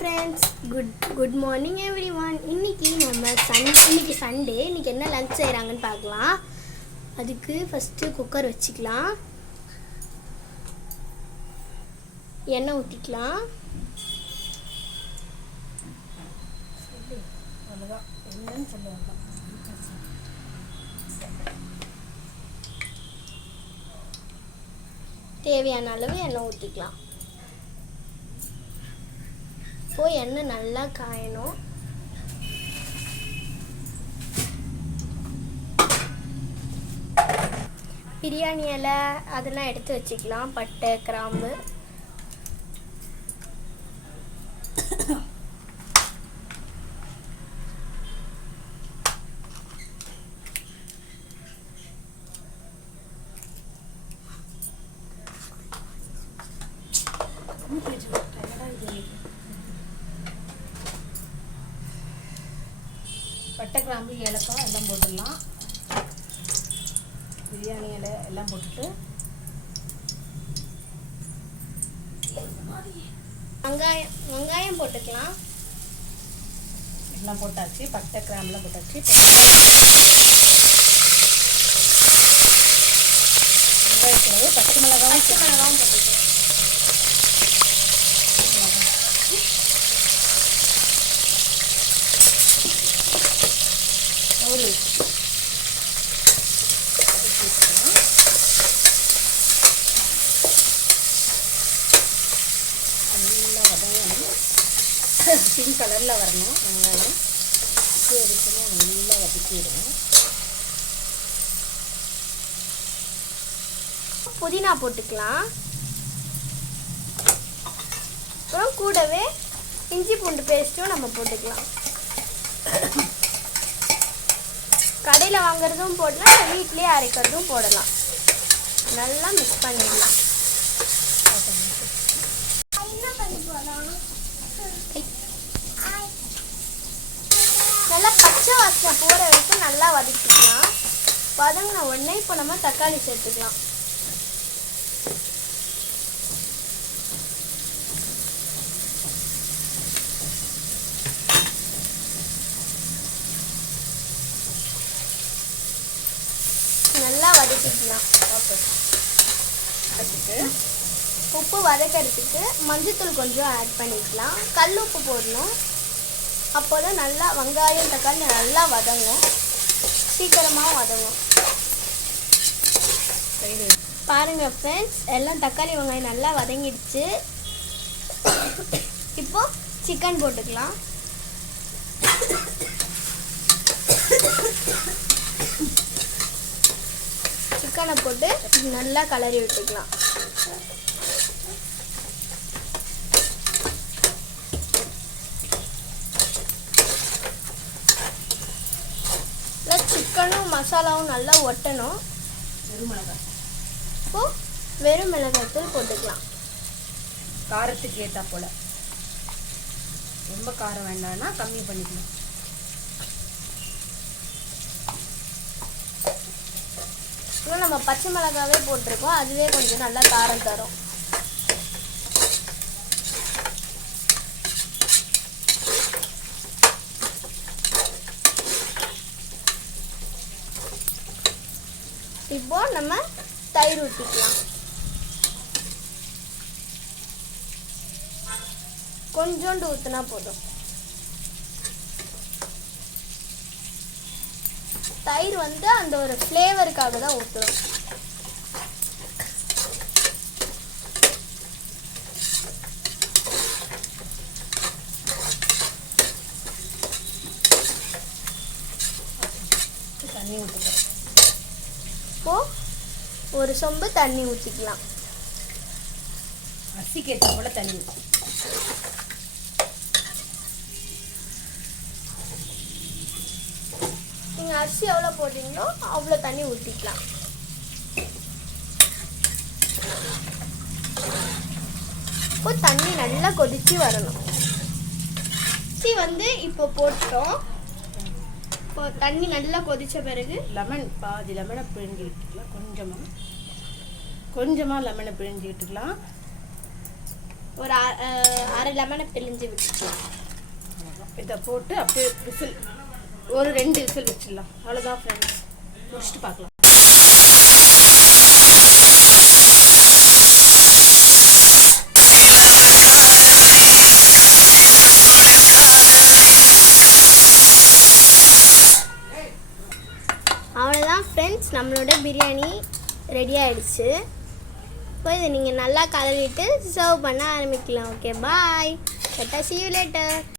Friends good morning everyone. இன்னைக்கு Sunday. இன்னைக்கு என்ன லஞ்ச் செய்கிறாங்கன்னு பார்க்கலாம். அதுக்கு ஃபஸ்ட்டு குக்கர் வச்சுக்கலாம், எண்ணெய் ஊற்றிக்கலாம். தேவையான அளவு எண்ணெய் ஊற்றிக்கலாம். இப்போ எண்ணெய் நல்லா காயணும். பிரியாணி இலை அதெல்லாம் எடுத்து வச்சுக்கலாம். பட்டை, கிராம்பு, பட்டை, கிராம்பு, ஏலக்காய் எல்லாம் போட்டுடலாம். பிரியாணி இலை எல்லாம் போட்டுட்டு வெங்காயம் போட்டுக்கலாம். எல்லாம் போட்டாச்சு. பட்டை, கிராம்புலாம் போட்டாச்சு. வெங்காயத்தோடு பச்சை மிளகாவும் போட்டுக்கலாம். நல்லா வதங்கணும். பிங்க் கலரில் வரணும். வெங்காயம் இருக்கணும். நல்லா வதக்கிடுவோம். புதினா போட்டுக்கலாம். அப்புறம் கூடவே இஞ்சி பூண்டு பேஸ்ட்டும் நம்ம போட்டுக்கலாம். கடையில் வாங்குறதும் போடலாம், வீட்லேயே அரைக்கிறதும் போடலாம். நல்லா மிக்ஸ் பண்ணிடலாம். நல்லா பச்சை வாசனை போகிற வரைக்கும் நல்லா வதக்கிக்கலாம். வதங்கின உடனே இப்போ நம்ம தக்காளி சேர்த்துக்கலாம். நல்லா வதக்கிக்கலாம். உப்பு வதக்கிறதுக்கு மஞ்சத்தூள் கொஞ்சம் ஆட் பண்ணிக்கலாம். கல் உப்பு போடணும். அப்போ தான் நல்லா வெங்காயம், தக்காளி நல்லா வதங்கும், சீக்கிரமாக வதங்கும். பாருங்கள் ஃப்ரெண்ட்ஸ், எல்லாம் தக்காளி வெங்காயம் நல்லா வதங்கிடுச்சு. இப்போ சிக்கன் போட்டுக்கலாம். சிக்கனை போட்டு நல்லா கலரி விட்டுக்கலாம். சிக்கனும் மசாலாவும் நல்லா ஒட்டணும். இப்போ வெறும் மிளகாய்த்தூள் போட்டுக்கலாம். காரத்துக்கு ஏற்றா போல். ரொம்ப காரம் வேண்டாம்னா கம்மி பண்ணிக்கலாம். நம்ம பச்சை மிளகாவே போட்டிருக்கோம், அதுவே கொஞ்சம் நல்லா காரம் தரும். இப்போ நம்ம தயிர் ஊற்றிக்கலாம். கொஞ்சோண்டு ஊற்றினா போதும். தயிர் அந்த ஒரு ஃப்ளேவருக்காக தான் ஊற்றுறோம். தண்ணி ஊற்றுக்கிறோம். இப்போ ஒரு சொம்பு தண்ணி ஊற்றிக்கலாம். அரிசிக்கு ஏற்ற போல தண்ணி ஊற்றி. நீங்கள் அரிசி எவ்வளோ போடுறீங்களோ அவ்வளோ தண்ணி ஊற்றிக்கலாம். இப்போ தண்ணி நல்லா கொதிச்சு வரணும். அரிசி இப்போ போட்டோம். இப்போ தண்ணி நல்லா கொதித்த பிறகு பாதி லெமனை பிழிஞ்சு விட்டுக்கலாம். கொஞ்சமாக லெமனை பிழிஞ்சு விட்டுக்கலாம். ஒரு அரை லெமனை பிழிஞ்சு விட்டுக்கலாம். இதை போட்டு அப்படியே விசில் ஒரு 2 விசில் வச்சிடலாம். அவ்வளோதான் ஃப்ரெண்ட்ஸ், முடிச்சுட்டு பார்க்கலாம். அவ்வளோதான் ஃப்ரெண்ட்ஸ், நம்மளோட பிரியாணி ரெடி ஆகிடுச்சு. இப்போ இதை நீங்கள் நல்லா கலரிட்டு சர்வ் பண்ண ஆரம்பிக்கலாம். Okay, bye. see you later.